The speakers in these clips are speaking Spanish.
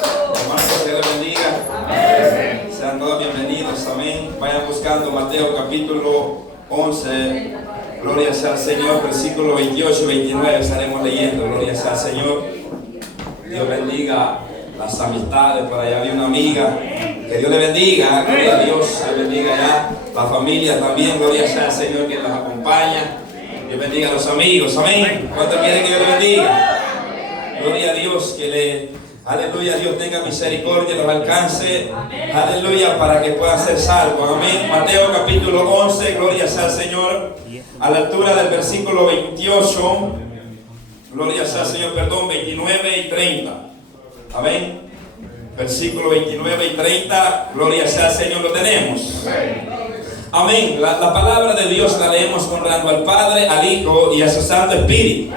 Hermanos, que les bendiga. Amén. Sean todos bienvenidos. Amén. Vayan buscando Mateo capítulo 11. Gloria sea al Señor. Versículo 28 y 29 estaremos leyendo. Gloria sea al Señor. Dios bendiga las amistades. Por allá había una amiga. Que Dios le bendiga. Gloria a Dios. Le bendiga ya la familia también. Gloria sea al Señor que los acompaña. Dios bendiga a los amigos. Amén. ¿Cuántos quieren que Dios le bendiga? Gloria a Dios, que aleluya, Dios tenga misericordia, los alcance, aleluya, para que puedan ser salvos. Amén. Mateo capítulo 11, gloria sea al Señor, a la altura del versículo 28, gloria sea al Señor, 29 y 30. Amén. Versículo 29 y 30, gloria sea al Señor, lo tenemos. Amén. La palabra de Dios la leemos honrando al Padre, al Hijo y a su Santo Espíritu.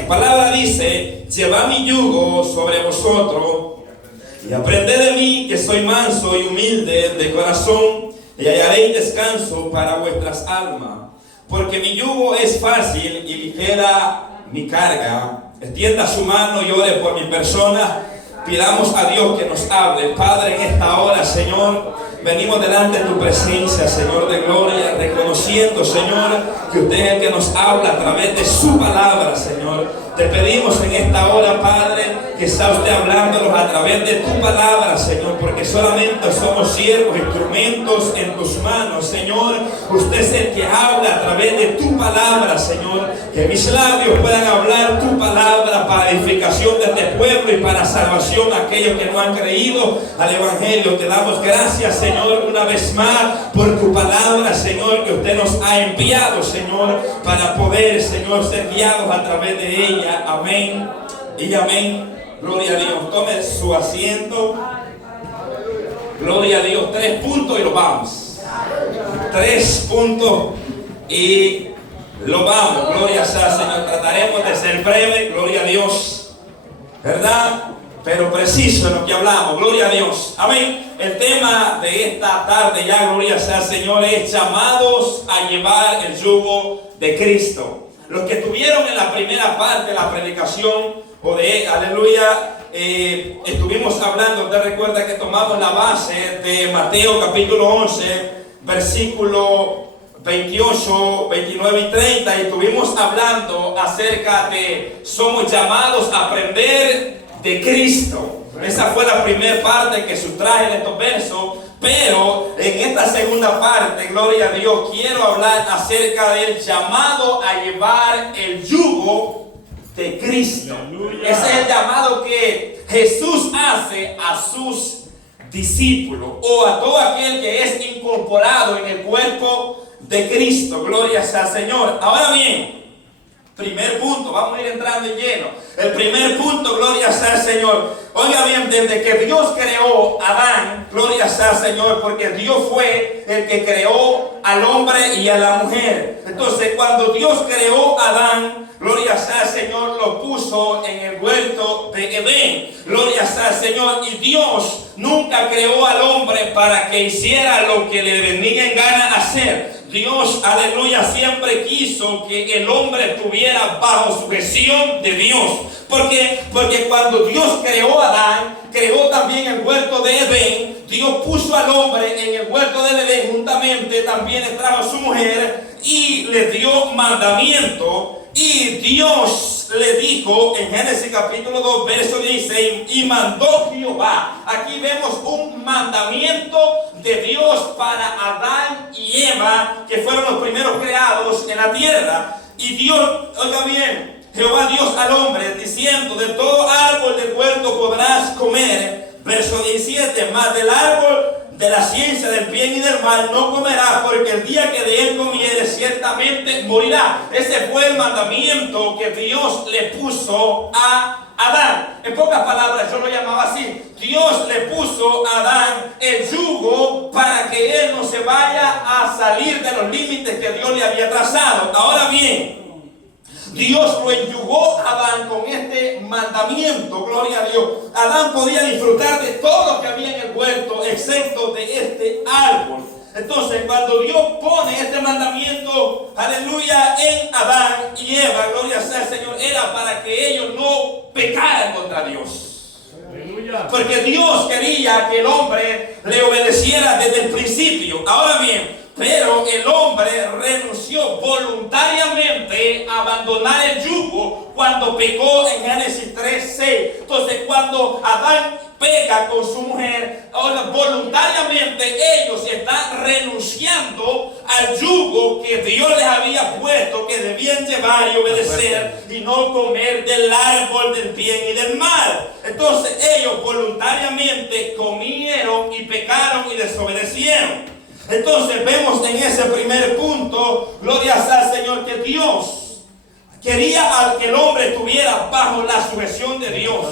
Su palabra dice: llevad mi yugo sobre vosotros y aprended de mí, que soy manso y humilde de corazón, y hallaréis descanso para vuestras almas. Porque mi yugo es fácil y ligera mi carga. Extienda su mano y ore por mi persona. Pidamos a Dios que nos hable. Padre, en esta hora, Señor, venimos delante de tu presencia, Señor de gloria, reconociendo, Señor, que usted es el que nos habla a través de su palabra, Señor. Te pedimos en esta hora, Padre, que está usted hablándonos a través de tu palabra, Señor, porque solamente somos siervos, instrumentos en tus manos, Señor. Usted es el que habla a través de tu palabra, Señor. Que mis labios puedan hablar tu palabra para edificación de este pueblo y para salvación a aquellos que no han creído al Evangelio. Te damos gracias, Señor, una vez más por tu palabra, Señor, que usted nos ha enviado, Señor, para poder, Señor, ser guiados a través de ella. Amén y amén. Gloria a Dios. Tome su asiento. Gloria a Dios. 3 puntos y lo vamos. 3 puntos y lo vamos. Gloria sea al Señor. Trataremos de ser breve. Gloria a Dios. ¿Verdad? Pero preciso en lo que hablamos. Gloria a Dios. Amén. El tema de esta tarde ya, gloria sea al Señor, es llamados a llevar el yugo de Cristo. Los que estuvieron en la primera parte de la predicación, o de aleluya, estuvimos hablando. Usted recuerda que tomamos la base de Mateo capítulo 11, versículo 28, 29 y 30, y estuvimos hablando acerca de somos llamados a aprender de Cristo. Esa fue la primera parte que sustraje de estos versos. Pero en esta segunda parte, gloria a Dios, quiero hablar acerca del llamado a llevar el yugo de Cristo. Aleluya. Ese es el llamado que Jesús hace a sus discípulos o a todo aquel que es incorporado en el cuerpo de Cristo. Gloria sea al Señor. Ahora bien, primer punto, vamos a ir entrando en lleno. El primer punto, gloria sea al Señor. Oiga bien, desde que Dios creó a Adán, gloria sea al Señor, porque Dios fue el que creó al hombre y a la mujer. Entonces, cuando Dios creó a Adán, gloria sea al Señor, lo puso en el huerto de Edén. Gloria sea al Señor. Y Dios nunca creó al hombre para que hiciera lo que le venía en gana hacer. Dios, aleluya, siempre quiso que el hombre estuviera bajo sujeción de Dios. Porque cuando Dios creó a Adán, creó también el huerto de Edén. Dios puso al hombre en el huerto de Edén, juntamente también le trajo a su mujer y le dio mandamiento. Y Dios le dijo en Génesis capítulo 2, verso 16, y mandó Jehová. Aquí vemos un mandamiento de Dios para Adán y Eva, que fueron los primeros creados en la tierra. Y Dios, oiga bien, Jehová Dios al hombre, diciendo: de todo árbol del huerto podrás comer. Verso 17, mas del árbol de la ciencia del bien y del mal no comerás, porque el día que de él comieres ciertamente morirá. Ese fue el mandamiento que Dios le puso a Adán. En pocas palabras, yo lo llamaba así: Dios le puso a Adán el yugo para que él no se vaya a salir de los límites que Dios le había trazado. Ahora bien, Dios lo enyugó a Adán con este mandamiento, gloria a Dios. Adán podía disfrutar de todo lo que había en el huerto, excepto de este árbol. Entonces, cuando Dios pone este mandamiento, aleluya, en Adán y Eva, gloria sea al Señor, era para que ellos no pecaran contra Dios. Porque Dios quería que el hombre le obedeciera desde el principio. Ahora bien, pero el hombre renunció voluntariamente a abandonar el yugo cuando pecó en Génesis 3:6. Entonces, cuando Adán peca con su mujer, ahora voluntariamente ellos están renunciando al yugo que Dios les había puesto, que debían llevar y obedecer y no comer del árbol del bien y del mal. Entonces ellos voluntariamente comieron y pecaron y desobedecieron. Entonces vemos en ese primer punto, gloria al Señor, que Dios quería que el hombre estuviera bajo la sujeción de Dios.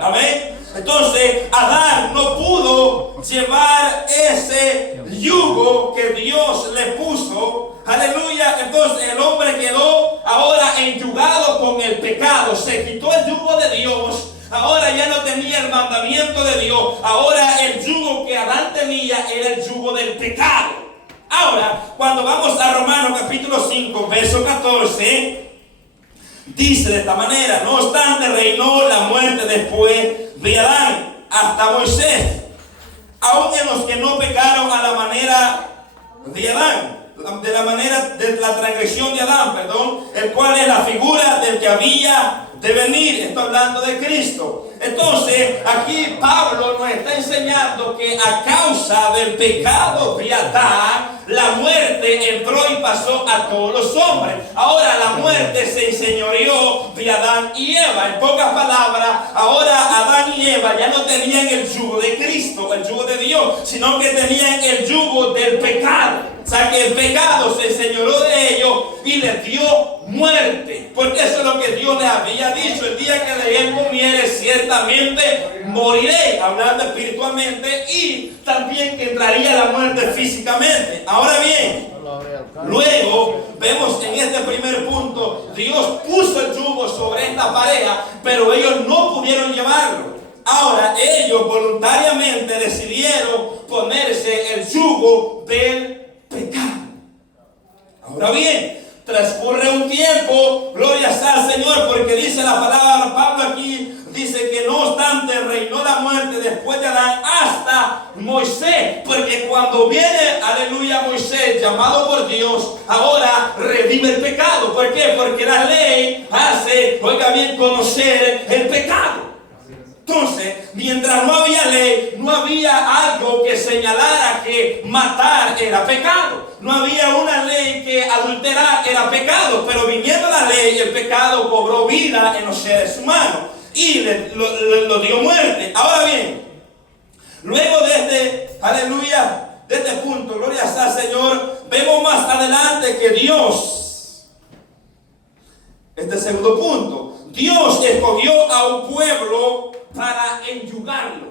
Amén. Entonces Adán no pudo llevar ese yugo que Dios le puso. Aleluya. Entonces el hombre quedó ahora enyugado con el pecado. Se quitó el yugo de Dios. Ahora ya no tenía el mandamiento de Dios. Ahora el yugo que Adán tenía era el yugo del pecado. Ahora, cuando vamos a Romanos capítulo 5, verso 14, dice de esta manera: no obstante, reinó la muerte después de Adán hasta Moisés, aun en los que no pecaron a la manera de Adán, de la manera de la transgresión de Adán, perdón, el cual es la figura del que había de venir. Estoy hablando de Cristo. Entonces aquí Pablo nos está enseñando que a causa del pecado de Adán, la muerte entró y pasó a todos los hombres. Ahora la muerte se enseñoreó de Adán y Eva. En pocas palabras, ahora Adán y Eva ya no tenían el yugo de Cristo, el yugo de Dios, sino que tenían el yugo del pecado. O sea que el pecado se enseñoreó de ellos y les dio muerte. Porque eso es lo que Dios les había dicho: el día que de él comieres, ciertamente moriré, hablando espiritualmente, y también que entraría la muerte físicamente. Ahora bien, luego vemos en este primer punto, Dios puso el yugo sobre esta pareja, pero ellos no pudieron llevarlo. Ahora ellos voluntariamente decidieron ponerse el yugo del pecado. Ahora bien, transcurre un tiempo, gloria al Señor, porque dice la palabra, Pablo aquí dice que no obstante reinó la muerte después de Adán hasta Moisés, porque cuando viene, aleluya, Moisés, llamado por Dios, ahora redime el pecado. ¿Por qué? Porque la ley hace, oiga bien, conocer el pecado. Entonces, mientras no había ley, no había algo que señalara que matar era pecado. No había una ley que adulterar era pecado. Pero viniendo la ley, el pecado cobró vida en los seres humanos y lo dio muerte. Ahora bien, luego desde, aleluya, de este punto, gloria al Señor, vemos más adelante que Dios, este segundo punto, Dios escogió a un pueblo para enyugarlo.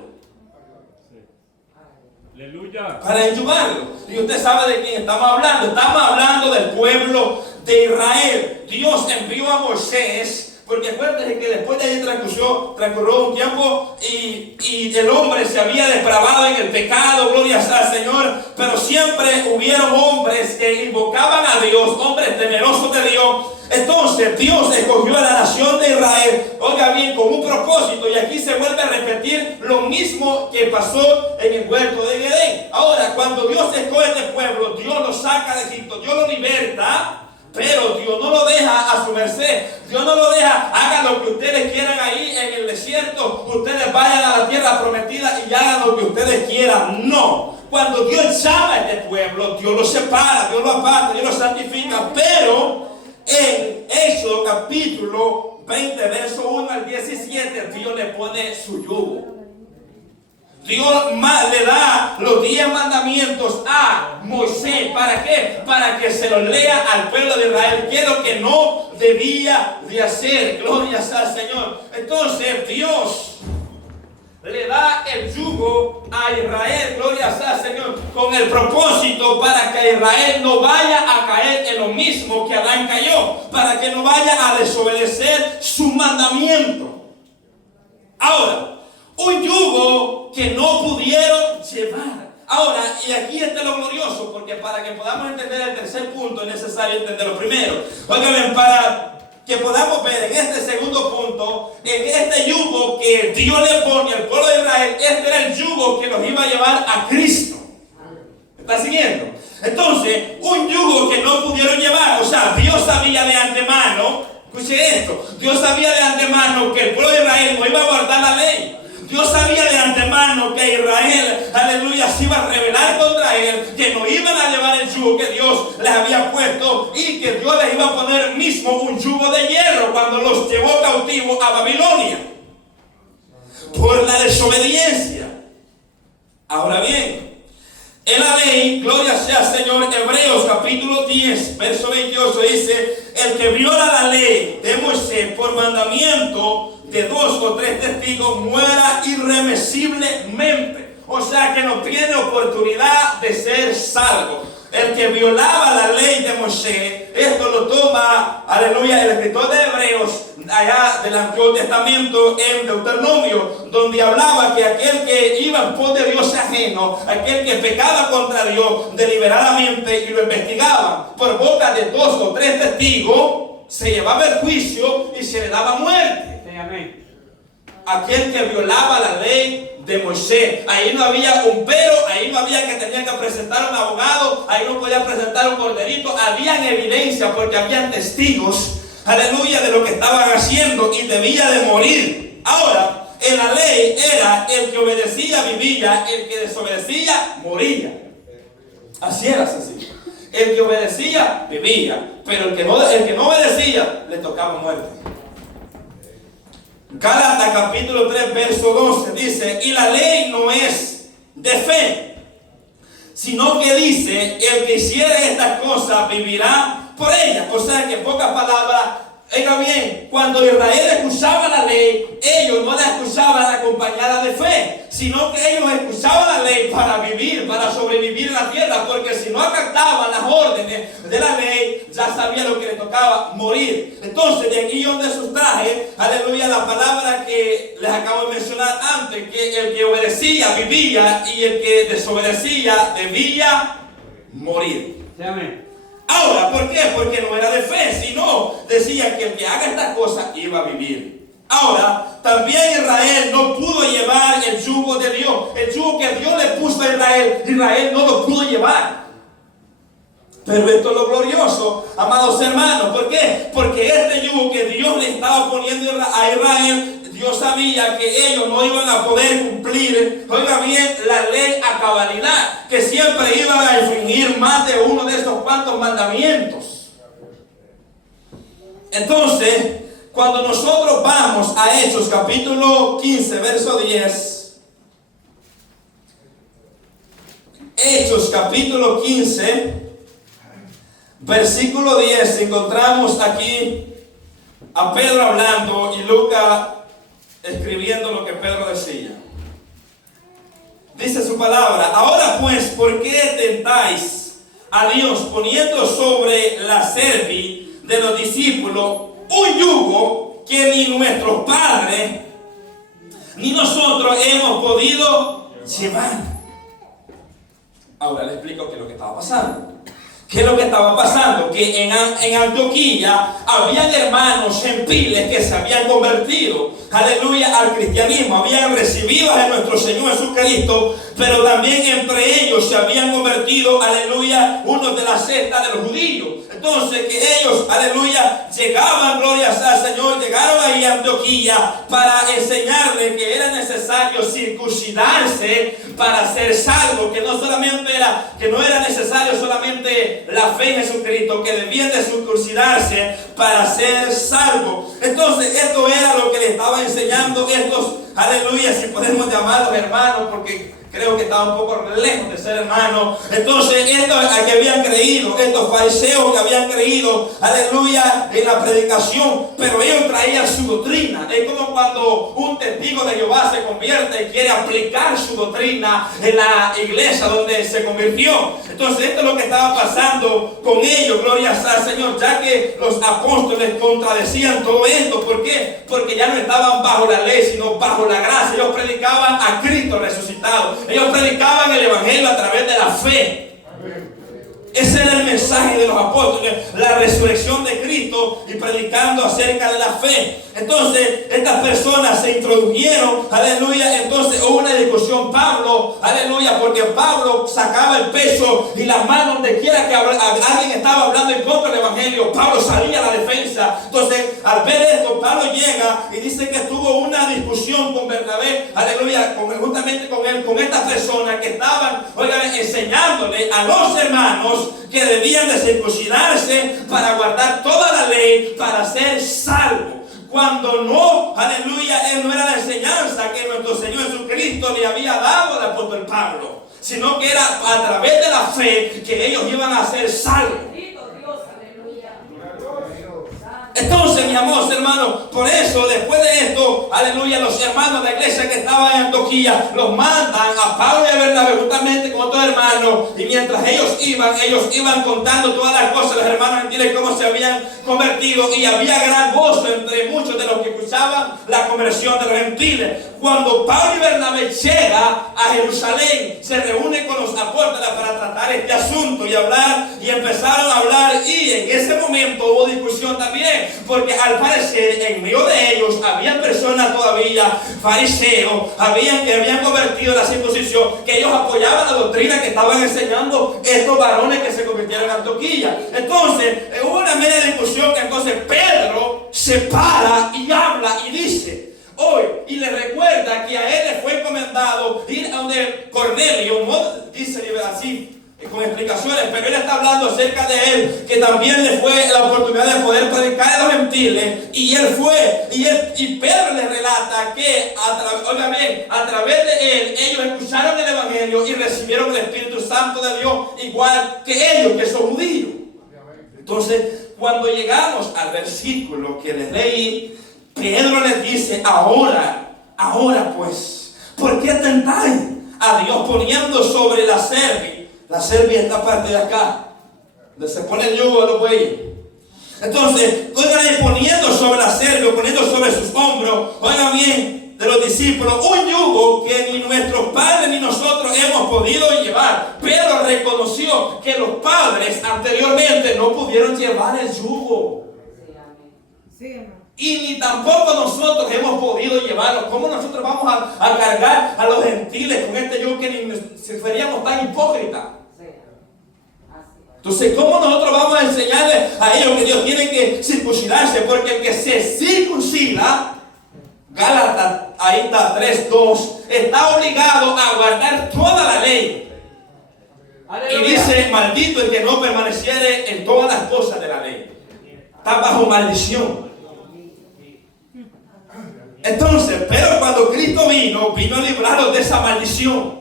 Aleluya. Para enyugarlo. Y usted sabe de quién estamos hablando. Estamos hablando del pueblo de Israel. Dios envió a Moisés, porque acuérdense que después de ahí transcurrió un tiempo y el hombre se había depravado en el pecado, gloria al Señor, pero siempre hubieron hombres que invocaban a Dios, hombres temerosos de Dios. Entonces Dios escogió a la nación de Israel, oiga bien, con un propósito, y aquí se vuelve a repetir lo mismo que pasó en el huerto de Edén. Ahora, cuando Dios escoge a este pueblo, Dios lo saca de Egipto, Dios lo liberta, pero Dios no lo deja a su merced. Dios no lo deja, hagan lo que ustedes quieran ahí en el desierto, ustedes vayan a la tierra prometida y hagan lo que ustedes quieran. No. Cuando Dios llama a este pueblo, Dios lo separa, Dios lo aparta, Dios lo santifica, pero en Éxodo capítulo 20, verso 1 al 17, Dios le pone su yugo. Dios le da los 10 mandamientos a Moisés. ¿Para qué? Para que se los lea al pueblo de Israel. ¿Qué es lo que no debía de hacer? Gloria al Señor. Entonces Dios le da el yugo a Israel, gloria al Señor, con el propósito para que Israel no vaya a caer en lo mismo que Adán cayó, para que no vaya a desobedecer su mandamiento. Ahora, un yugo que no pudieron llevar. Ahora, y aquí está lo glorioso, porque para que podamos entender el tercer punto es necesario entender lo primero. Oigan, para que podamos ver en este segundo punto, en este yugo que Dios le pone al pueblo de Israel, este era el yugo que los iba a llevar a Cristo. ¿Está siguiendo? Entonces, un yugo que no pudieron llevar, o sea, Dios sabía de antemano, escuche esto, Dios sabía de antemano que el pueblo de Israel no iba a guardar la ley. Dios sabía de antemano que Israel, aleluya, se iba a rebelar contra él, que no iban a llevar el yugo que Dios les había puesto y que Dios les iba a poner mismo un yugo de hierro cuando los llevó cautivos a Babilonia por la desobediencia. Ahora bien, en la ley, gloria sea Señor, Hebreos capítulo 10, verso 28 dice: el que viola la ley de Moisés por mandamiento de 2 o 3 testigos muera irremisiblemente. O sea que no tiene oportunidad de ser salvo. El que violaba la ley de Moisés, esto lo toma, aleluya, el escritor de Hebreos, allá del Antiguo Testamento, en Deuteronomio, donde hablaba que aquel que iba en pos de Dios ajeno, aquel que pecaba contra Dios deliberadamente y lo investigaba por boca de 2 o 3 testigos, se llevaba el juicio y se le daba muerte. Amén. Aquel que violaba la ley de Moisés, ahí no había un pero, ahí no había que tenían que presentar un abogado, ahí no podían presentar un corderito, habían evidencia porque habían testigos, aleluya, de lo que estaban haciendo y debía de morir. Ahora, en la ley era el que obedecía vivía, el que desobedecía moría. Así era, así. El que obedecía vivía, pero el que no obedecía le tocaba muerte. Gálatas capítulo 3 verso 12 dice: y la ley no es de fe, sino que dice: el que hiciere estas cosas vivirá por ellas. O sea que en pocas palabras, oiga bien, cuando Israel escuchaba la ley, ellos no la escuchaban acompañada de fe, sino que ellos escuchaban la ley para vivir, para sobrevivir en la tierra, porque si no acataban las órdenes de la ley, ya sabían lo que les tocaba: morir. Entonces, de aquí donde sustraje, aleluya, la palabra que les acabo de mencionar antes, que el que obedecía vivía y el que desobedecía debía morir. Amén. Ahora, ¿por qué? Porque no era de fe, sino decía que el que haga estas cosas iba a vivir. Ahora, también Israel no pudo llevar el yugo de Dios. El yugo que Dios le puso a Israel, Israel no lo pudo llevar. Pero esto es lo glorioso, amados hermanos. ¿Por qué? Porque este yugo que Dios le estaba poniendo a Israel, Dios sabía que ellos no iban a poder cumplir, oiga bien, la ley a cabalidad, que siempre iban a infringir más de uno de estos cuantos mandamientos. Entonces, cuando nosotros vamos a Hechos capítulo 15, verso 10, Hechos capítulo 15, versículo 10, encontramos aquí a Pedro hablando y Lucas escribiendo lo que Pedro decía. Dice su palabra: ahora pues, ¿por qué tentáis a Dios poniendo sobre la cerviz de los discípulos un yugo que ni nuestros padres ni nosotros hemos podido llevar? Ahora le explico qué es lo que estaba pasando. ¿Qué es lo que estaba pasando? Que en Antioquía habían hermanos gentiles que se habían convertido, aleluya, al cristianismo, habían recibido a nuestro Señor Jesucristo, pero también entre ellos se habían convertido, aleluya, unos de la secta de los judíos. Entonces que ellos, aleluya, llegaban, gloria al Señor, llegaron ahí a Antioquía para enseñarles que era necesario circuncidarse para ser salvo, que no era necesario solamente la fe en Jesucristo, que debían de circuncidarse para ser salvo. Entonces esto era lo que le estaba enseñando estos, aleluya, si podemos llamarlos hermanos, porque creo que estaba un poco lejos de ser hermano. Entonces estos que habían creído, estos fariseos que habían creído, aleluya, en la predicación, pero ellos traían su doctrina. Es como cuando un testigo de Jehová se convierte y quiere aplicar su doctrina en la iglesia donde se convirtió. Entonces esto es lo que estaba pasando con ellos, gloria al Señor, ya que los apóstoles contradecían todo esto. ¿Por qué? Porque ya no estaban bajo la ley, sino bajo la gracia. Ellos predicaban a Cristo resucitado. Ellos predicaban el evangelio a través de la fe. Ese era el mensaje de los apóstoles, la resurrección de Cristo y predicando acerca de la fe. Entonces, estas personas se introdujeron, aleluya. Entonces hubo una discusión, Pablo, aleluya, porque Pablo sacaba el pecho y las manos donde quiera que alguien estaba hablando en contra del evangelio, Pablo salía a la defensa. Entonces, al ver esto, Pablo llega y dice que tuvo una discusión con Bernabé, aleluya, juntamente con él, con estas personas que estaban, oigan, enseñándole a los hermanos que debían de circuncidarse para guardar toda la ley, para ser salvos. Cuando no, aleluya, no era la enseñanza que nuestro Señor Jesucristo le había dado al apóstol Pablo, sino que era a través de la fe que ellos iban a ser salvos. Entonces, mis amados hermanos, por eso, después de esto, aleluya, los hermanos de la iglesia que estaban en Antioquía los mandan a Pablo y a Bernabé juntamente con otros hermanos, y mientras ellos iban contando todas las cosas, los hermanos gentiles cómo se habían convertido, y había gran gozo entre muchos de los que escuchaban la conversión de los gentiles. Cuando Pablo y Bernabé llegan a Jerusalén, se reúnen con los apóstoles para tratar este asunto y hablar, y empezaron a hablar, y en ese momento hubo discusión también, porque al parecer en medio de ellos había personas todavía, fariseos, que habían convertido la circuncisión, que ellos apoyaban la doctrina que estaban enseñando estos varones que se convirtieron en Antioquía. Entonces hubo una media discusión, que entonces Pedro se para y habla y dice hoy, y le recuerda que a él le fue encomendado ir a donde Cornelio, no dice así con explicaciones, pero él está hablando acerca de él, que también le fue la oportunidad de poder predicar a los gentiles, y él fue, y Pedro le relata que a través de él ellos escucharon el evangelio y recibieron el Espíritu Santo de Dios, igual que ellos que son judíos. Entonces, cuando llegamos al versículo que les leí, Pedro les dice: ahora pues, ¿por qué tentáis a Dios poniendo sobre la cerviz? La cerviz es esta parte de acá, donde se pone el yugo de los bueyes. Entonces, oigan, poniendo sobre la cerviz, poniendo sobre sus hombros, oigan bien, de los discípulos, un yugo que ni nuestros padres ni nosotros hemos podido llevar. Pedro reconoció que los padres anteriormente no pudieron llevar el yugo. Sí, y ni tampoco nosotros hemos podido llevarlo. ¿Cómo nosotros vamos a cargar a los gentiles con este yugo que ni seríamos tan hipócritas? Entonces, ¿cómo nosotros vamos a enseñarles a ellos que Dios tiene que circuncidarse? Porque el que se circuncida, Gálatas, ahí está 3:2, está obligado a guardar toda la ley. Aleluya. Y dice: maldito el que no permaneciere en todas las cosas de la ley. Está bajo maldición. Entonces, pero cuando Cristo vino a librarlos de esa maldición.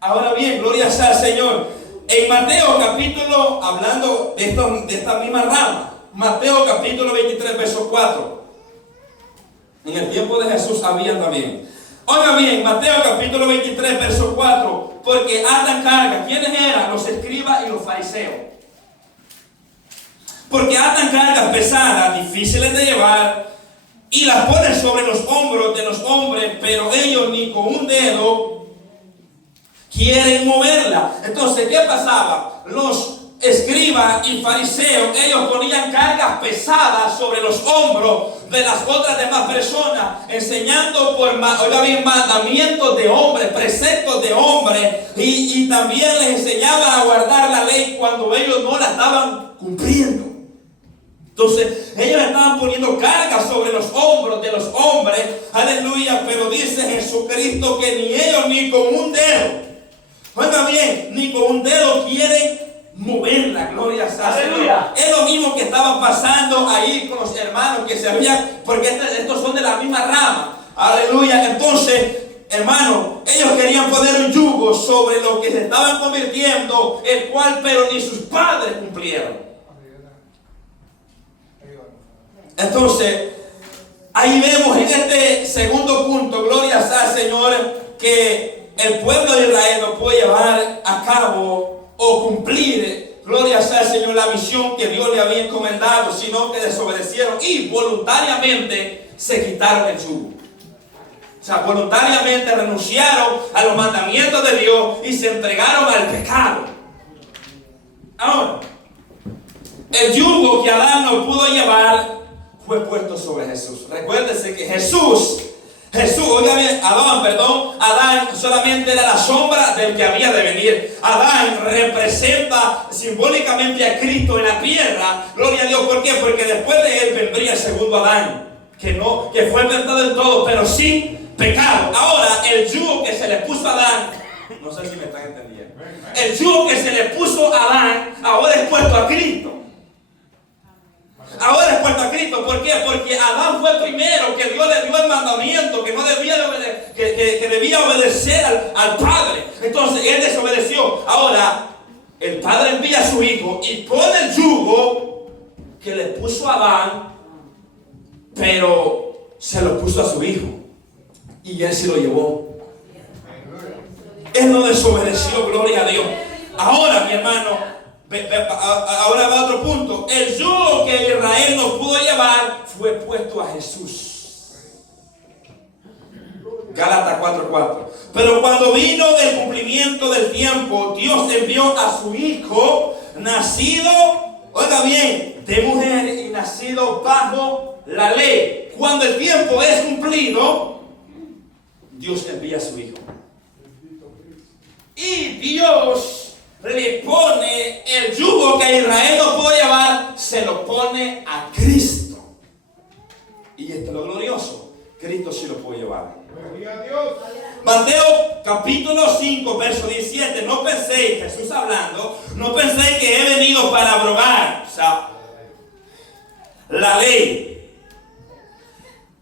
Ahora bien, gloria sea al Señor. En Mateo capítulo, hablando de esta misma rama, Mateo capítulo 23, verso 4. En el tiempo de Jesús había también. Oiga bien, Mateo capítulo 23, verso 4. Porque atan carga. ¿Quiénes eran? Los escribas y los fariseos. Porque atan cargas pesadas, difíciles de llevar, y las ponen sobre los hombros de los hombres, pero ellos ni con un dedo quieren moverla. Entonces, ¿qué pasaba? Los escribas y fariseos, ellos ponían cargas pesadas sobre los hombros de las otras demás personas, enseñando por mandamientos de hombres, preceptos de hombres, y también les enseñaban a guardar la ley cuando ellos no la estaban cumpliendo. Entonces, ellos estaban poniendo cargas sobre los hombros de los hombres, aleluya, pero dice Jesucristo que ni ellos ni con un dedo, oiga bien, ni con un dedo quieren moverla, gloria a Dios. Es lo mismo que estaba pasando ahí con los hermanos que se habían, porque estos son de la misma rama, aleluya. Entonces, hermano, ellos querían poner un yugo sobre lo que se estaban convirtiendo, el cual pero ni sus padres cumplieron. Entonces, ahí vemos en este segundo punto, gloria al Señor, que el pueblo de Israel no puede llevar a cabo o cumplir, gloria al Señor, la misión que Dios le había encomendado, sino que desobedecieron y voluntariamente se quitaron el yugo. O sea, voluntariamente renunciaron a los mandamientos de Dios y se entregaron al pecado. Ahora, el yugo que Adán no pudo llevar fue puesto sobre Jesús. Recuérdese que Jesús, oiga bien, Adán solamente era la sombra del que había de venir. Adán representa simbólicamente a Cristo en la tierra. Gloria a Dios, ¿por qué? Porque después de él vendría el segundo Adán, que fue inventado en todo, pero sin pecado. Ahora, el yugo que se le puso a Adán, no sé si me están entendiendo. El yugo que se le puso a Adán, ahora es puesto a Cristo. Ahora es puesto a Cristo. ¿Por qué? Porque Adán fue el primero que Dios le dio el mandamiento que no debía que debía obedecer al Padre. Entonces él desobedeció. Ahora el Padre envía a su hijo y pone el yugo que le puso a Adán, pero se lo puso a su hijo y él se lo llevó. Él no desobedeció, gloria a Dios. Ahora, mi hermano, ahora va otro punto. El yugo que Israel no pudo llevar fue puesto a Jesús. Gálatas 4:4. Pero cuando vino el cumplimiento del tiempo, Dios envió a su hijo, nacido, oiga bien, de mujer y nacido bajo la ley. Cuando el tiempo es cumplido, Dios envía a su hijo. Y Dios le pone el yugo que Israel no pudo llevar, se lo pone a Cristo. Y esto es lo glorioso. Cristo sí lo pudo llevar. Mateo capítulo 5, verso 17. No penséis, Jesús hablando, no penséis que he venido para abrogar, o sea, la ley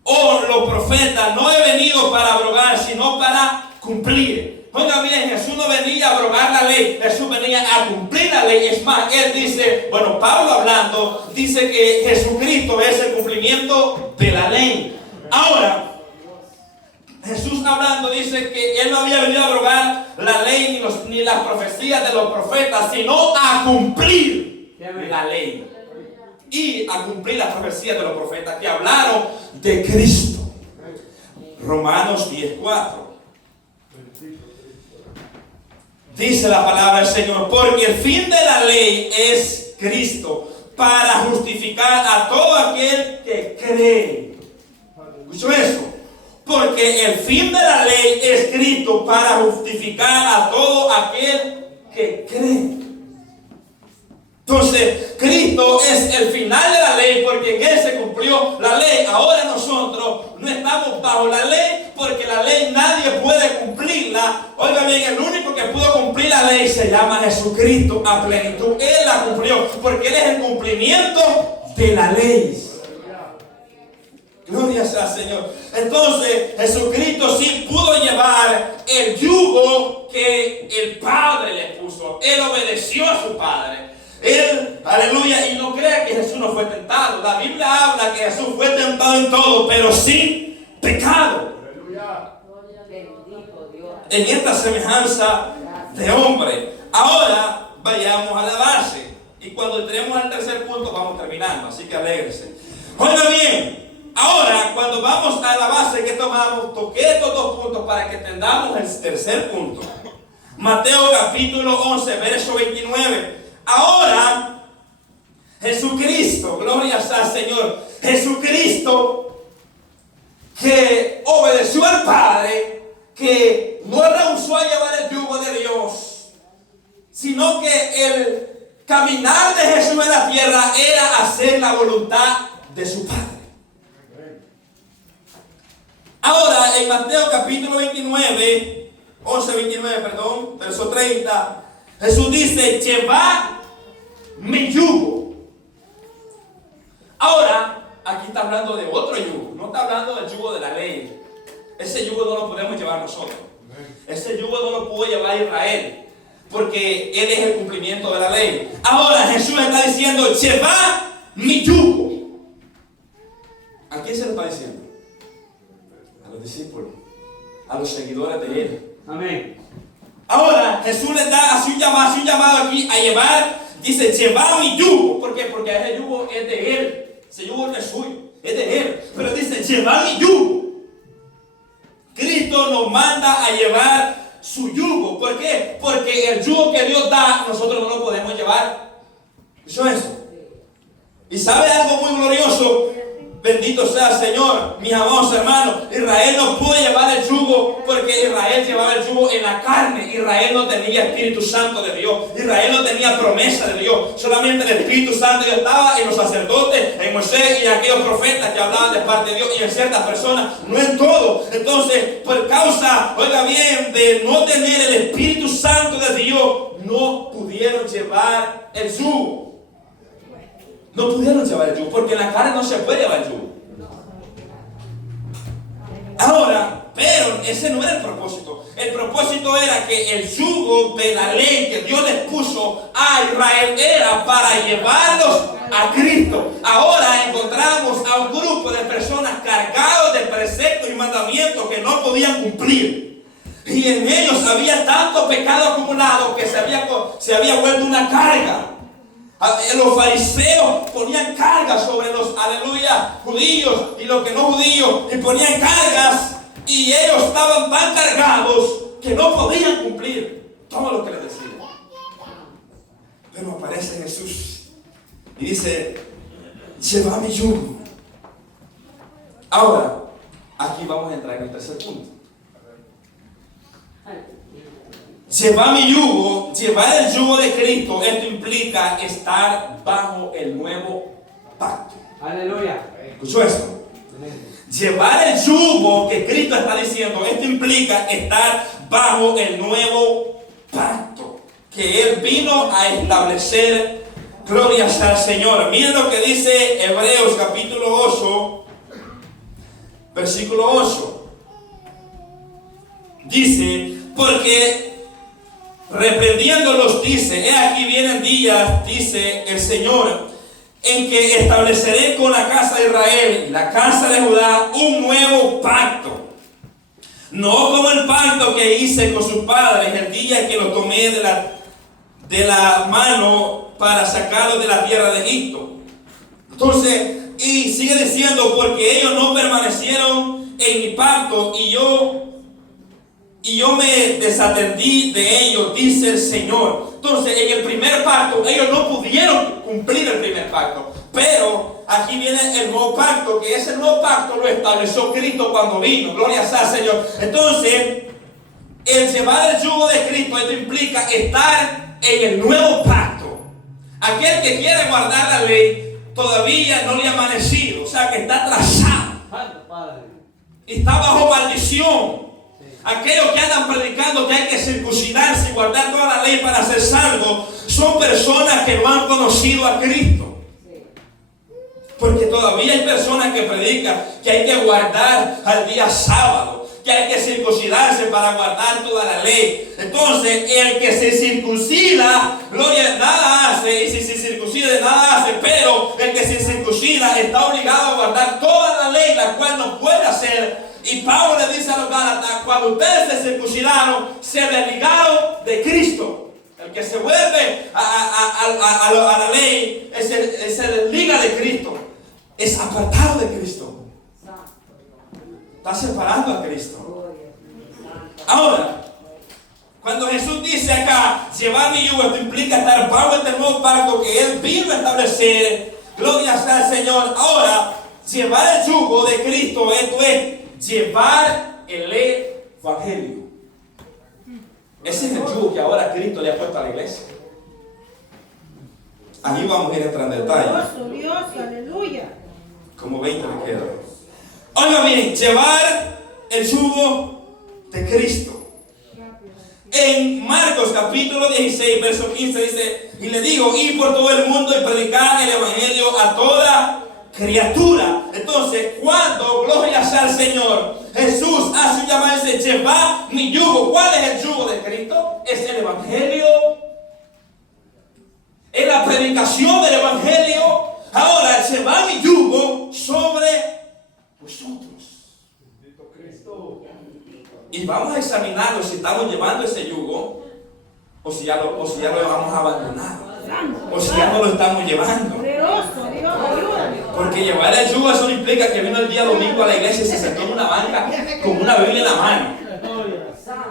o los profetas. No he venido para abrogar, sino para cumplir. Oiga bien, Jesús no venía a abrogar la ley, Jesús venía a cumplir la ley. Es más, él dice, Pablo hablando, dice que Jesucristo es el cumplimiento de la ley. Ahora, Jesús hablando dice que él no había venido a abrogar la ley ni las profecías de los profetas, sino a cumplir la ley y a cumplir las profecías de los profetas que hablaron de Cristo. Romanos 10:4. Dice la palabra del Señor, porque el fin de la ley es Cristo, para justificar a todo aquel que cree. ¿Escuchó eso? Porque el fin de la ley es Cristo, para justificar a todo aquel que cree. Entonces, Cristo es el final de la ley, porque en él se cumplió la ley. Ahora nosotros no estamos bajo la ley, porque la ley nadie puede cumplirla. Oiga bien, el único que pudo cumplir la ley se llama Jesucristo a plenitud. Él la cumplió, porque él es el cumplimiento de la ley. Gloria sea al Señor. Entonces, Jesucristo sí pudo llevar el yugo que el Padre le puso. Él obedeció a su Padre. Él, aleluya, y no crea que Jesús no fue tentado. La Biblia habla que Jesús fue tentado en todo, pero sin pecado. Aleluya. En esta semejanza de hombre. Ahora vayamos a la base. Y cuando entremos al tercer punto vamos terminando. Así que alégrese. Oiga bien. Ahora, cuando vamos a la base que tomamos, toqué estos dos puntos para que entendamos el tercer punto. Mateo capítulo 11, verso 29. Ahora, Jesucristo, gloria sea al Señor, Jesucristo que obedeció al Padre, que no rehusó a llevar el yugo de Dios, sino que el caminar de Jesús en la tierra era hacer la voluntad de su Padre. Ahora, en Mateo capítulo 29, 29, verso 30, Jesús dice, llevad mi yugo. Ahora, aquí está hablando de otro yugo, no está hablando del yugo de la ley. Ese yugo no lo podemos llevar nosotros. Ese yugo no lo pudo llevar Israel, porque él es el cumplimiento de la ley. Ahora, Jesús está diciendo, llevad mi yugo. ¿A quién se lo está diciendo? A los discípulos, a los seguidores de él. Amén. Ahora Jesús les da así un llamado aquí a llevar, dice, llevad mi yugo. ¿Por qué? Porque ese yugo es de él. Ese yugo no es suyo, es de él. Pero dice, llevad mi yugo. ¿Ok? nos manda a llevar su yugo. ¿Por qué? Porque el yugo que Dios da, nosotros no lo podemos llevar. ¿Eso es eso? ¿Y sabe algo muy glorioso? Bendito sea el Señor, mis amados hermanos. Israel no pudo llevar el yugo porque Israel llevaba el yugo en la carne. Israel no tenía Espíritu Santo de Dios. Israel no tenía promesa de Dios. Solamente el Espíritu Santo de Dios estaba en los sacerdotes, en Moisés y en aquellos profetas que hablaban de parte de Dios y en ciertas personas, no en todo. Entonces, por causa, oiga bien, de no tener el Espíritu Santo de Dios, no pudieron llevar el yugo. No pudieron llevar el yugo, porque en la carne no se puede llevar el yugo. Ahora, pero ese no era el propósito. El propósito era que el yugo de la ley que Dios les puso a Israel era para llevarlos a Cristo. Ahora encontramos a un grupo de personas cargados de preceptos y mandamientos que no podían cumplir. Y en ellos había tanto pecado acumulado que se había vuelto una carga. Los fariseos ponían cargas sobre los, aleluya, judíos y los que no judíos, y ponían cargas, y ellos estaban tan cargados que no podían cumplir todo lo que les decían. Pero aparece Jesús y dice: lleva mi yugo. Ahora, aquí vamos a entrar en el tercer punto. Llevar mi yugo, llevar el yugo de Cristo, esto implica estar bajo el nuevo pacto. Aleluya. ¿Escuchó eso? Llevar el yugo que Cristo está diciendo, esto implica estar bajo el nuevo pacto que Él vino a establecer. Gloria al Señor. Miren lo que dice Hebreos capítulo 8, versículo 8. Dice: porque reprendiéndolos dice: he aquí vienen días, dice el Señor, en que estableceré con la casa de Israel y la casa de Judá un nuevo pacto, no como el pacto que hice con sus padres el día que los tomé de la mano para sacarlos de la tierra de Egipto. Entonces, y sigue diciendo: porque ellos no permanecieron en mi pacto y yo me desatendí de ellos, dice el Señor. Entonces, en el primer pacto, ellos no pudieron cumplir el primer pacto. Pero aquí viene el nuevo pacto, que ese nuevo pacto lo estableció Cristo cuando vino. Gloria sea al Señor. Entonces, el llevar el yugo de Cristo, esto implica estar en el nuevo pacto. Aquel que quiere guardar la ley todavía no le ha amanecido, o sea que está atrasado y está bajo maldición. Aquellos que andan predicando que hay que circuncidarse y guardar toda la ley para ser salvo, son personas que no han conocido a Cristo. Porque todavía hay personas que predican que hay que guardar al día sábado, que hay que circuncidarse para guardar toda la ley. Entonces, el que se circuncida, gloria, nada hace, y si se circuncida, nada hace. Pero el que se circuncida está obligado a guardar toda la ley, la cual no puede hacer. Y Pablo le dice a los Gálatas: cuando ustedes se circuncidaron, se desligaron de Cristo. El que se vuelve a la ley, se desliga de Cristo, es apartado de Cristo, está separando a Cristo. Ahora, cuando Jesús dice acá: llevar mi yugo, esto implica estar bajo este nuevo pacto que Él vino a establecer. Gloria sea al Señor. Ahora, llevar el yugo de Cristo, esto es llevar el evangelio. Ese es el yugo que ahora Cristo le ha puesto a la iglesia. Ahí vamos a ir entrando en detalle. Dios, aleluya. Como 20 me quedan. Oiga bien, llevar el yugo de Cristo. En Marcos capítulo 16, verso 15 dice: y le digo, ir por todo el mundo y predicar el evangelio a toda criatura. Entonces, cuando, gloria sea al Señor, Jesús hace un llamado y dice: lleva mi yugo. ¿Cuál es el yugo de Cristo? Es el evangelio, es la predicación del evangelio. Ahora, lleva mi yugo sobre vosotros. Y vamos a examinarlo si estamos llevando ese yugo o si ya lo hemos abandonado, o si ya no lo estamos llevando. Porque llevar el yugo, eso no implica que vino el día domingo a la iglesia y se sentó en una banca con una Biblia en la mano.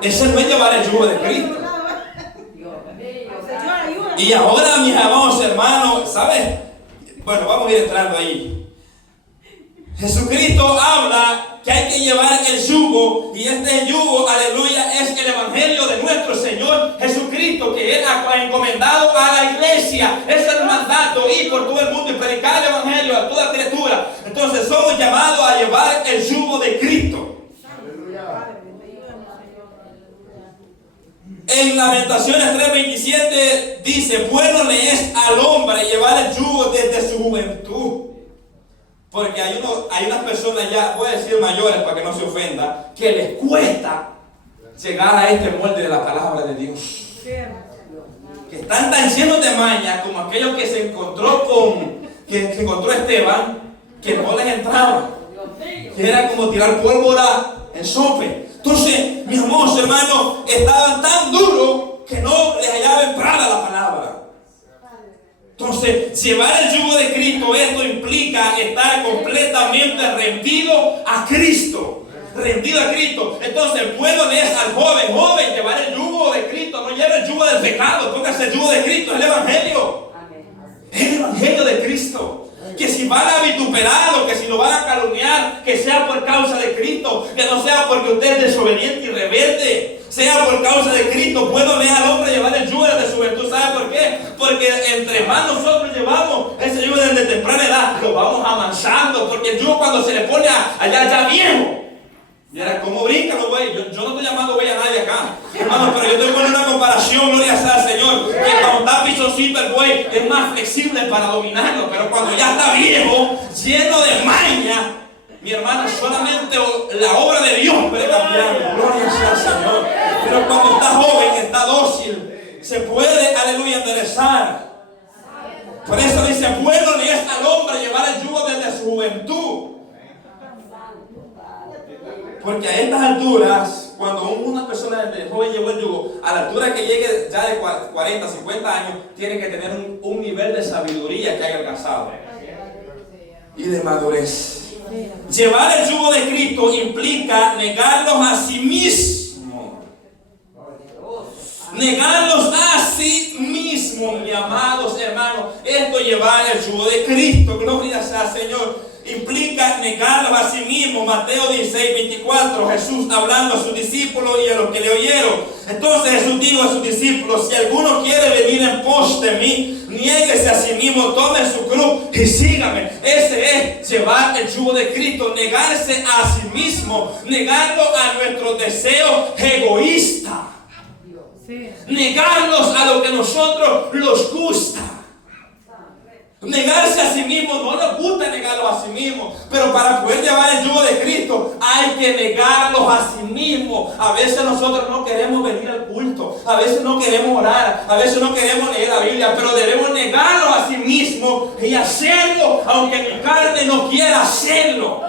Ese no es llevar el yugo de Cristo. Señor, ayúdame. Y ahora, mis amados hermanos, ¿sabes? Bueno, vamos a ir entrando ahí. Jesucristo habla que hay que llevar el yugo, y este yugo, aleluya, es el evangelio de nuestro Señor Jesucristo, que Él ha encomendado a la iglesia. Es el mandato, ir por todo el mundo y predicar el evangelio a toda criatura. Entonces somos llamados a llevar el yugo de Cristo. En Lamentaciones 3:27 dice: bueno le es al hombre llevar el yugo desde su juventud. Porque hay unas personas ya, voy a decir mayores para que no se ofenda, que les cuesta llegar a este molde de la palabra de Dios. Que están tan llenos de maña como aquellos que se encontró Esteban, que no les entraba. Que era como tirar pólvora en sope. Entonces, mis amados hermanos, estaban tan duros que no les hallaba entrada la palabra. Entonces, llevar el yugo de Cristo, esto implica estar completamente rendido a Cristo. Rendido a Cristo. Entonces, bueno es al joven, llevar el yugo de Cristo. No lleve el yugo del pecado, póngase el yugo de Cristo, es el evangelio. Es el evangelio de Cristo. Que si van a vituperarlo, que si lo van a calumniar, que sea por causa de Cristo, que no sea porque usted es desobediente y rebelde, sea por causa de Cristo. Bueno le es al hombre llevar el yugo desde su juventud. ¿Sabe por qué? Porque entre más nosotros llevamos ese yugo desde temprana edad, lo vamos amansando, porque el yugo cuando se le pone allá ya viejo, mira cómo brinca los güeyes. Yo no estoy llamando güey a nadie acá, hermano, pero yo estoy poniendo una comparación, gloria sea al Señor, que cuando está pichoncito el güey es más flexible para dominarlo, pero cuando ya está viejo, lleno de maña, mi hermano, solamente la obra de Dios puede cambiarlo, gloria sea al Señor. Pero cuando está joven, está dócil, se puede, aleluya, enderezar. Por eso dice: bueno le es al hombre llevar el yugo desde su juventud. Porque a estas alturas, cuando una persona de joven llevó el yugo, a la altura que llegue ya de 40, 50 años, tiene que tener un nivel de sabiduría que haya alcanzado y de madurez. Llevar el yugo de Cristo implica negarlos a sí mismos. Negarlos a sí mismos, mis amados hermanos. Esto llevar el yugo de Cristo, gloria sea al Señor, implica negarlos a sí mismos. Mateo 16:24, Jesús hablando a sus discípulos y a los que le oyeron. Entonces Jesús dijo a sus discípulos: si alguno quiere venir en pos de mí, niéguese a sí mismo, tome su cruz y sígame. Ese es llevar el yugo de Cristo, negarse a sí mismo, negarlo a nuestros deseos egoístas, negarlos a lo que a nosotros nos gusta. Negarse a sí mismo, no nos gusta negarlos a sí mismos, pero para poder llevar el yugo de Cristo hay que negarlos a sí mismos. A veces nosotros no queremos venir al culto, a veces no queremos orar, a veces no queremos leer la Biblia, pero debemos negarlos a sí mismos y hacerlo aunque mi carne no quiera hacerlo.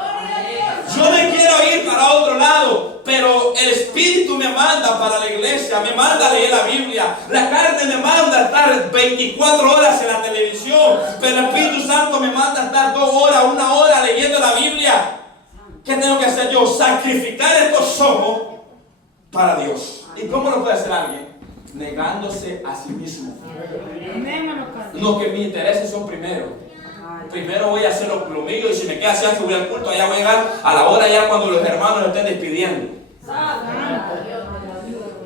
Yo me quiero ir para otro lado, pero el Espíritu me manda para la iglesia, me manda a leer la Biblia. La carne me manda a estar 24 horas en la televisión, pero el Espíritu Santo me manda a estar 2 horas, 1 hora leyendo la Biblia. ¿Qué tengo que hacer yo? Sacrificar estos ojos para Dios. ¿Y cómo lo puede hacer alguien? Negándose a sí mismo. No, que mis intereses son primero. Primero voy a hacer lo mío, y si me queda así hasta voy al culto, allá voy a llegar a la hora ya cuando los hermanos lo estén despidiendo.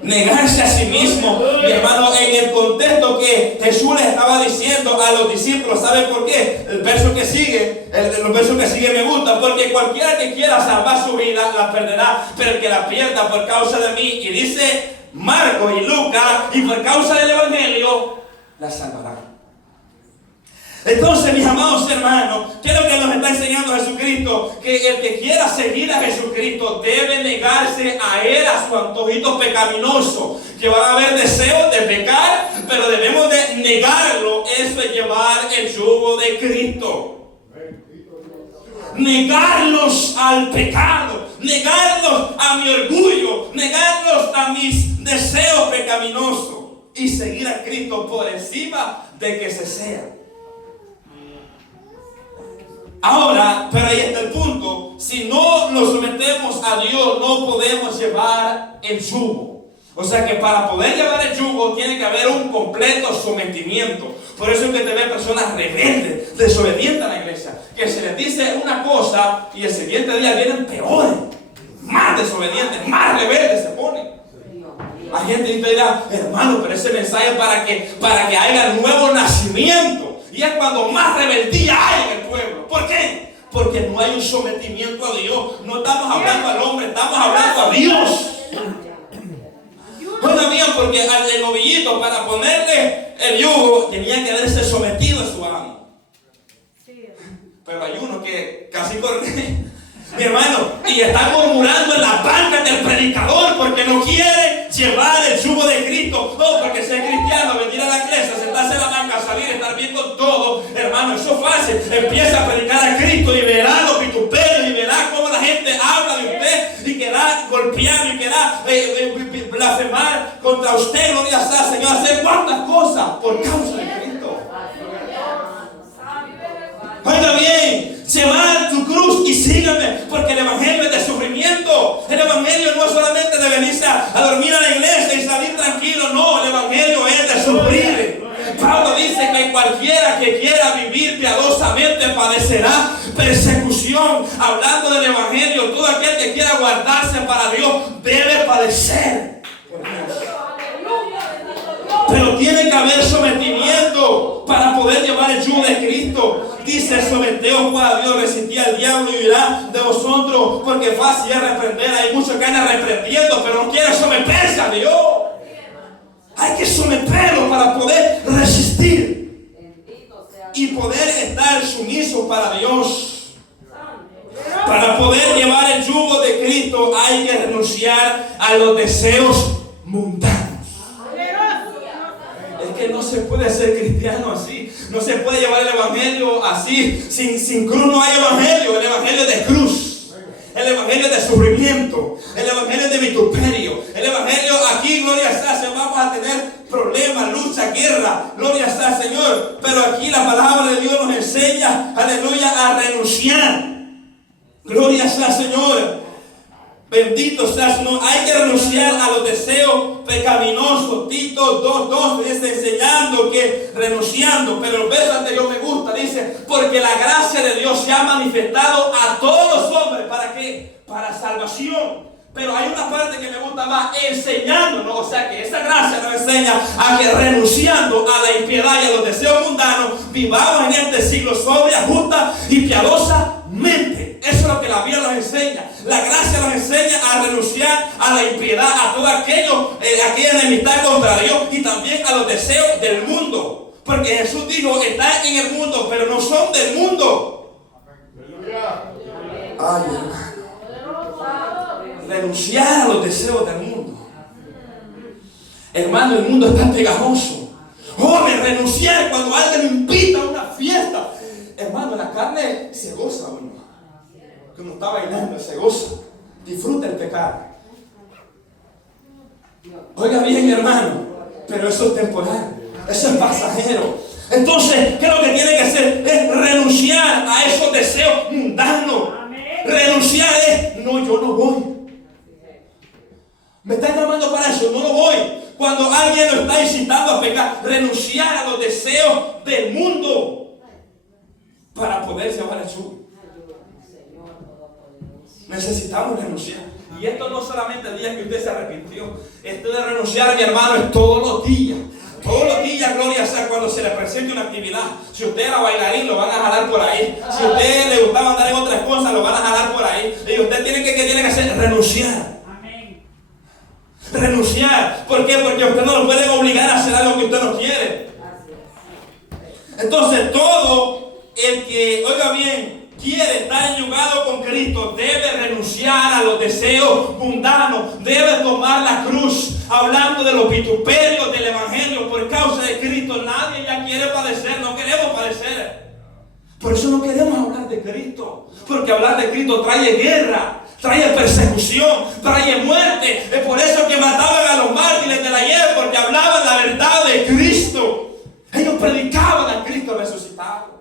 Negarse a sí mismo, mi hermano, en el contexto que Jesús les estaba diciendo a los discípulos. ¿Sabe por qué? El verso que sigue, los versos que sigue me gusta, porque cualquiera que quiera salvar su vida la perderá, pero el que la pierda por causa de mí, y dice Marcos y Lucas, y por causa del evangelio, la salvará. Entonces, mis amados hermanos, ¿qué es lo que nos está enseñando Jesucristo? Que el que quiera seguir a Jesucristo debe negarse a Él, a sus antojitos pecaminosos. Que van a haber deseos de pecar, pero debemos de negarlo. Eso es llevar el yugo de Cristo. Negarlos al pecado, negarlos a mi orgullo, negarlos a mis deseos pecaminosos y seguir a Cristo por encima de que se sea. Ahora, pero ahí está el punto: si no nos sometemos tenemos a Dios, no podemos llevar el yugo. O sea que para poder llevar el yugo tiene que haber un completo sometimiento. Por eso es que te ven personas rebeldes, desobedientes a la iglesia, que se les dice una cosa y el siguiente día vienen peores, más desobedientes, más rebeldes se ponen. Hay gente que dirá, hermano, pero ese mensaje es para que haya nuevo nacimiento. Y es cuando más rebeldía hay en el pueblo. ¿Por qué? Porque no hay un sometimiento a Dios. No estamos hablando al hombre, estamos hablando a Dios. Oiga bien, porque al novillito, para ponerle el yugo, tenía que haberse sometido a su amo. Pero hay uno que casi corre, mi hermano, y está murmurando en la banca del predicador porque no quiere llevar el yugo de Cristo. No, porque ser cristiano, venir a la iglesia, sentarse en la banca, salir, estar bien con todo. Hermano, eso es fácil. Empieza a predicar a Cristo y verá los vituperios y verá cómo la gente habla de usted y querrá golpear y querrá blasfemar contra usted. Gloria sea, Señor, hacer cuantas cosas por causa de Cristo. Oiga bien, llevar tu cruz y sígueme, porque el evangelio es de sufrimiento. El evangelio no es solamente de venirse a dormir a la iglesia y salir tranquilo, no, el evangelio es de sufrir. Pablo dice que cualquiera que quiera vivir piadosamente padecerá persecución. Hablando del evangelio, todo aquel que quiera guardarse para Dios debe padecer. Pero tiene que haber sometimiento para poder llevar el yugo de Cristo. Dice, someteos pues a Dios, resistid al diablo y huirá de vosotros, porque fácil es reprender. Hay muchos que andan reprendiendo, pero no quieren someterse a Dios. Hay que someterlo para poder resistir y poder estar sumiso para Dios. Para poder llevar el yugo de Cristo hay que renunciar a los deseos mundanos. Es que no se puede ser cristiano así. No se puede llevar el evangelio así. Sin cruz no hay evangelio. El evangelio es de cruz. El evangelio es de sufrimiento. El evangelio es de vituperio. El evangelio aquí, gloria sea, vamos a tener problemas, lucha, guerra. Gloria sea, Señor. Pero aquí la palabra de Dios nos enseña, aleluya, a renunciar. Gloria sea, Señor. Bendito sea su nombre. Hay que renunciar a los deseos pecaminosos. Tito 2:2 dice enseñando que renunciando. Pero el verso anterior me gusta. Dice, porque la gracia de Dios se ha manifestado a todos los hombres. ¿Para qué? Para salvación. Pero hay una parte que me gusta más, enseñándonos. O sea que esa gracia nos enseña a que renunciando a la impiedad y a los deseos mundanos, vivamos en este siglo sobria, justa y piadosamente. Eso es lo que la Biblia nos enseña. La gracia nos enseña a renunciar a la impiedad, a todo aquello, aquella enemistad contra Dios y también a los deseos del mundo. Porque Jesús dijo, están en el mundo, pero no son del mundo. Ay, hermano. Renunciar a los deseos del mundo. Hermano, el mundo está pegajoso. Joven, renunciar cuando alguien me invita a una fiesta. Hermano, la carne se goza uno. Que uno está bailando, se goza. Disfruta el pecado. Oiga bien, mi hermano, pero eso es temporal. Eso es pasajero. Entonces, ¿qué es lo que tiene que hacer? Es renunciar a esos deseos mundanos. Renunciar es, no, yo no voy. Me están llamando para eso, no lo voy. Cuando alguien lo está incitando a pecar, renunciar a los deseos del mundo para poder llevar el yugo. Necesitamos renunciar. Y esto no solamente el día que usted se arrepintió. Esto de renunciar, mi hermano, es todos los días. Todos los días, gloria sea, cuando se le presente una actividad. Si usted era bailarín, lo van a jalar por ahí. Si a usted le gustaba andar en otras cosas, lo van a jalar por ahí. Y usted tiene que hacer renunciar. Renunciar. ¿Por qué? Porque usted no lo pueden obligar a hacer algo que usted no quiere. Entonces todo el que, oiga bien, quiere estar enyugado con Cristo debe renunciar a los deseos mundanos, debe tomar la cruz. Hablando de los vituperios del evangelio por causa de Cristo, nadie ya quiere padecer, no queremos padecer. Por eso no queremos hablar de Cristo, porque hablar de Cristo trae guerra, trae persecución, trae muerte. Es por eso que mataban a los mártires del ayer, porque hablaban la verdad de Cristo. Ellos predicaban a Cristo resucitado.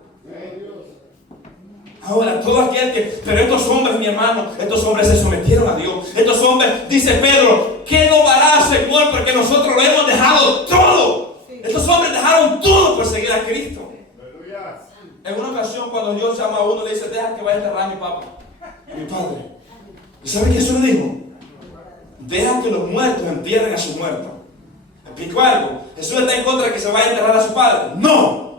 Ahora, todo aquel que, pero estos hombres, mi hermano, estos hombres se sometieron a Dios. Estos hombres, dice Pedro, ¿qué nos hará, Señor? Porque nosotros lo hemos dejado todo. Estos hombres dejaron todo por seguir a Cristo. En una ocasión, cuando Dios llama a uno, le dice, deja que vaya a enterrar a mi papá, a mi padre. ¿Y sabe qué Jesús le dijo? Deja que los muertos entierren a sus muertos. ¿Explico algo? Jesús está en contra de que se vaya a enterrar a su padre. No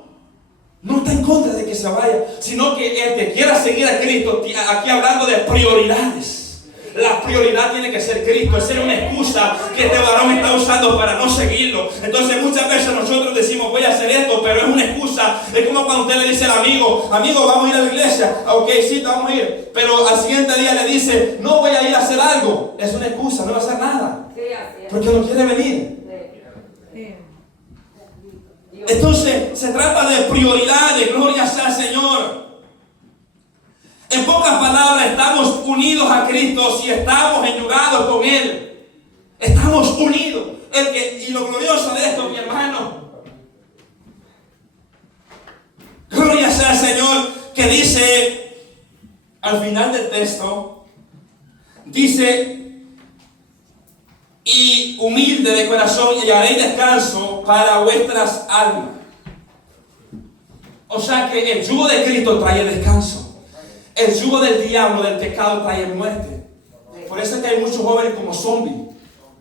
está en contra de que se vaya, sino que el que quiera seguir a Cristo, aquí hablando de prioridades. La prioridad tiene que ser Cristo. Esa es una excusa que este varón está usando para no seguirlo. Entonces muchas veces nosotros decimos, voy a hacer esto, pero es una excusa. Es como cuando usted le dice al amigo, vamos a ir a la iglesia. Ok, sí, vamos a ir. Pero al siguiente día le dice, no voy a ir a hacer algo. Es una excusa, no va a hacer nada. Porque no quiere venir. Entonces se trata de prioridades. Gloria sea al Señor. En pocas palabras, estamos unidos a Cristo si estamos enyugados con Él. Estamos unidos. Y lo glorioso de esto, mi hermano, gloria sea al Señor, que dice al final del texto, dice, y humilde de corazón, y hallaréis descanso para vuestras almas. O sea que el yugo de Cristo trae descanso. El yugo del diablo, del pecado, trae muerte. Por eso es que hay muchos jóvenes como zombies.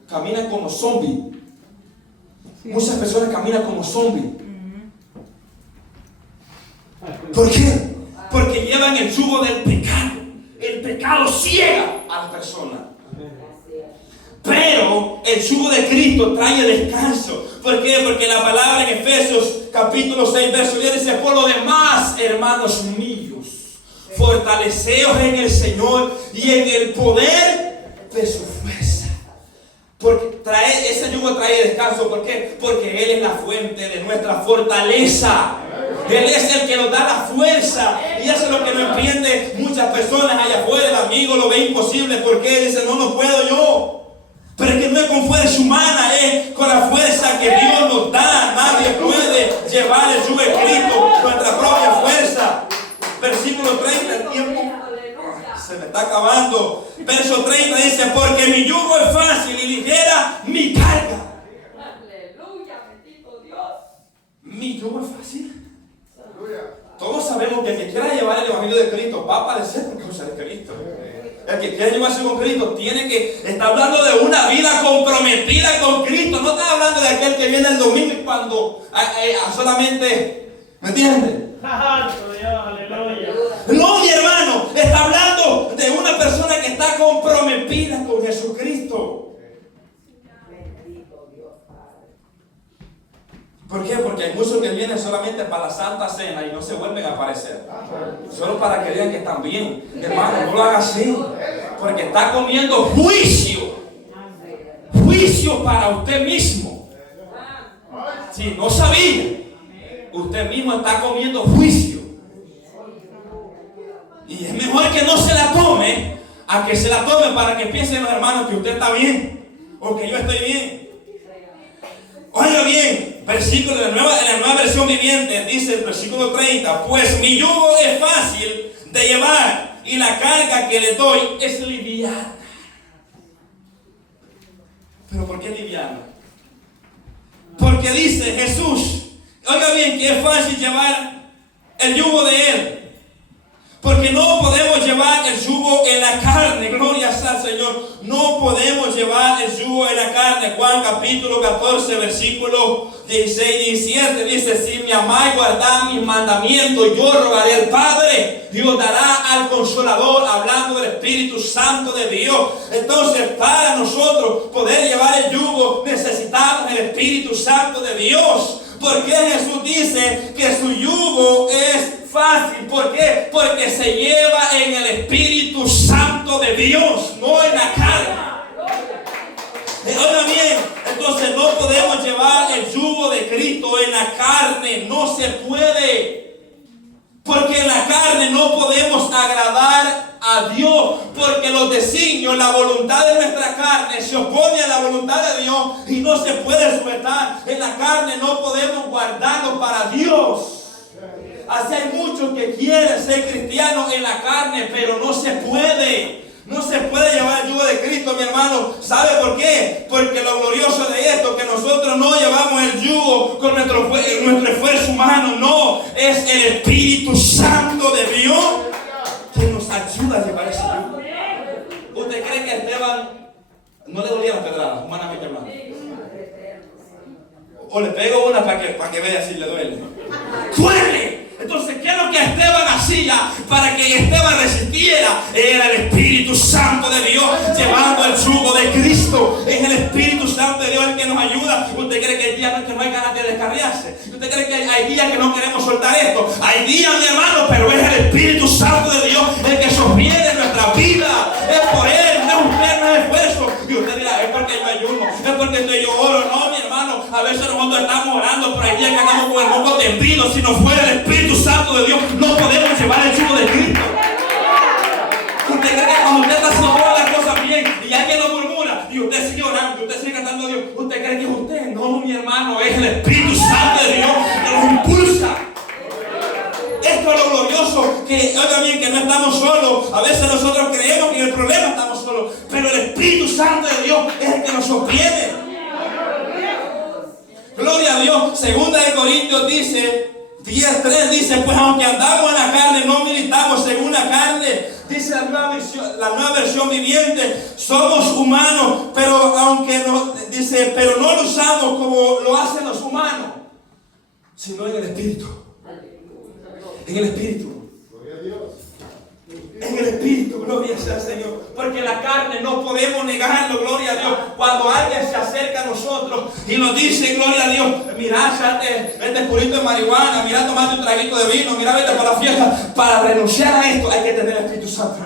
Caminan como zombies. Muchas personas caminan como zombies. ¿Por qué? Porque llevan el yugo del pecado. El pecado ciega a las personas. Pero el yugo de Cristo trae descanso. ¿Por qué? Porque la palabra en Efesios capítulo 6 verso 10 dice, por lo demás, hermanos míos, fortaleceos en el Señor y en el poder de su fuerza. Porque ese yugo trae descanso. ¿Por qué? Porque Él es la fuente de nuestra fortaleza. Él es el que nos da la fuerza. Y eso es lo que no entiende muchas personas allá afuera. El amigo lo ve imposible. ¿Por qué? Dice, no puedo yo. Pero es que no es con fuerza humana, es con la fuerza que Dios nos da. Nadie puede llevar el yugo de Cristo, nuestra propia fuerza. Versículo 30, el tiempo se me está acabando. Verso 30 dice, porque mi yugo es fácil y ligera mi carga. Aleluya, bendito Dios. Mi yugo es fácil. Todos sabemos que el que quiera llevar el evangelio de Cristo va a padecer por causa de Cristo. El que quiera llevarse con Cristo tiene que estar hablando de una vida comprometida con Cristo. No está hablando de aquel que viene el domingo y cuando solamente, ¿me entiendes? No, mi hermano, está hablando de una persona que está comprometida con Jesucristo. ¿Por qué? Porque hay muchos que vienen solamente para la Santa Cena y no se vuelven a aparecer. Solo para que vean que están bien. Hermano, no lo haga así. Porque está comiendo juicio. Juicio para usted mismo. Si no sabía, usted mismo está comiendo juicio. Y es mejor que no se la tome a que se la tome para que piensen los hermanos que usted está bien o que yo estoy bien. Oiga bien, versículo en la nueva versión viviente dice el versículo 30, pues mi yugo es fácil de llevar y la carga que le doy es liviana. ¿Pero por qué liviana? Porque dice Jesús, oiga bien, que es fácil llevar el yugo de Él. Porque no podemos llevar el yugo en la carne. Gloria al Señor. No podemos llevar el yugo en la carne. Juan capítulo 14 versículo 16 y 17 dice, si me amáis, guardad mis mandamientos, yo rogaré al Padre, Dios dará al Consolador, hablando del Espíritu Santo de Dios. Entonces, para nosotros poder llevar el yugo, necesitamos el Espíritu Santo de Dios. ¿Por qué Jesús dice que su yugo es fácil? ¿Por qué? Porque se lleva en el Espíritu Santo de Dios, no en la carne. Ahora bien, entonces no podemos llevar el yugo de Cristo en la carne, no se puede. Porque en la carne no podemos agradar a Dios, porque los designios, la voluntad de nuestra carne se opone a la voluntad de Dios y no se puede sujetar. En la carne no podemos guardarlo para Dios. así hay muchos que quieren ser cristianos en la carne, pero no se puede. No se puede llevar el yugo de Cristo, mi hermano. ¿Sabe por qué? Porque lo glorioso de esto, que nosotros no llevamos el yugo con nuestro esfuerzo humano. No, es el Espíritu Santo de Dios que nos ayuda a llevar ese yugo. ¿Usted cree que a Esteban no le dolía la pedrada, humanamente hablando? O le pego una para que vea si le duele. ¡Duele! Entonces, ¿qué es lo que Esteban hacía para que Esteban resistiera? Era el Espíritu Santo de Dios llevando el yugo de Cristo. Es el Espíritu Santo de Dios el que nos ayuda. ¿Usted cree que hay días que no hay ganas de descarriarse? ¿Usted cree que hay días que no queremos soltar esto? Hay días, mi hermano, pero es el Espíritu Santo de Dios el que sostiene nuestra vida. Es por Él, no es usted, no es esfuerzo. Y usted dirá, es porque yo ayuno, es porque yo oro. No, mi hermano, a veces nosotros estamos orando, pero hay días que andamos con el moco tendido. Si no fuera el Espíritu Santo de Dios, no podemos llevar el yugo de Cristo. Usted cree que cuando usted está haciendo todas las cosas bien y alguien lo murmura y usted sigue orando, y usted sigue cantando a Dios, ¿usted cree que es usted? No, mi hermano, es el Espíritu Santo de Dios que nos impulsa. Esto es lo glorioso, que oiga bien, que no estamos solos. A veces nosotros creemos que en el problema estamos solos, pero el Espíritu Santo de Dios es el que nos sostiene. Gloria a Dios. Segunda de Corintios dice 10:3, dice, pues aunque andamos en la carne, no militamos según la carne. Dice la nueva versión viviente, somos humanos, pero pero no lo usamos como lo hacen los humanos, sino en el Espíritu. En el Espíritu. En el Espíritu, gloria sea al Señor. Porque la carne no podemos negarlo, gloria a Dios. Cuando alguien se acerca a nosotros y nos dice, gloria a Dios, mira, este purito de marihuana, mira, tomate un traguito de vino, mira, vete para la fiesta. Para renunciar a esto hay que tener el Espíritu Santo.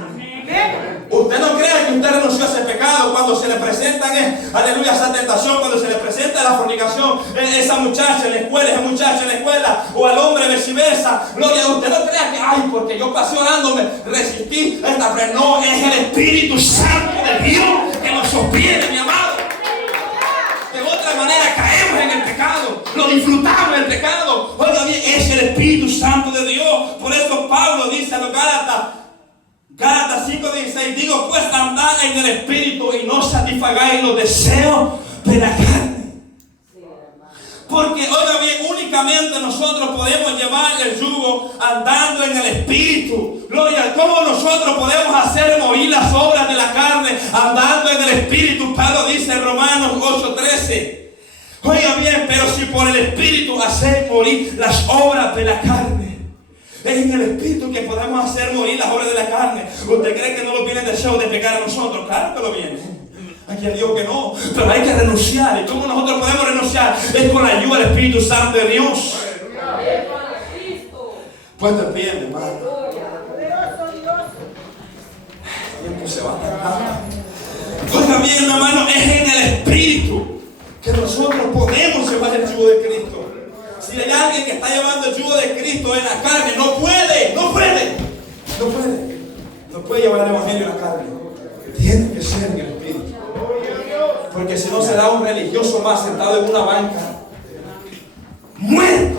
Usted no crea que usted renunció a ese pecado cuando se le presentan, aleluya, esa tentación, cuando se le presenta la fornicación, esa muchacha en la escuela, ese muchacho en la escuela, o al hombre viceversa. Gloria, usted no crea que, ay, porque yo pasé orándome, resistí esta, pero no, es el Espíritu Santo de Dios que nos sostiene, mi amado. De otra manera caemos en el pecado, lo disfrutamos el pecado. Oiga bien, es el Espíritu Santo de Dios. Por eso Pablo dice a los Gálatas 5:16, digo, pues andad en el Espíritu y no satisfagáis los deseos de la carne. Porque, oiga bien, únicamente nosotros podemos llevar el yugo andando en el Espíritu. Gloria, ¿cómo nosotros podemos hacer morir las obras de la carne andando en el Espíritu? Pablo dice en Romanos 8:13. Oiga bien, pero si por el Espíritu hacéis morir las obras de la carne. Es en el Espíritu que podemos hacer morir las obras de la carne. ¿Usted cree que no lo viene el deseo de pecar a nosotros? Claro que lo viene. Hay quien dijo que no, pero hay que renunciar. ¿Y cómo nosotros podemos renunciar? Es con la ayuda del Espíritu Santo de Dios. Pues te pie, hermano. El tiempo se va a tardar. Oiga bien, hermano, es en el Espíritu que nosotros podemos llevar el yugo de Cristo. Si hay alguien que está llevando el yugo de Cristo en la carne, no puede llevar el evangelio en la carne. Tiene que ser en el Espíritu. Porque si no será un religioso más sentado en una banca, muerto.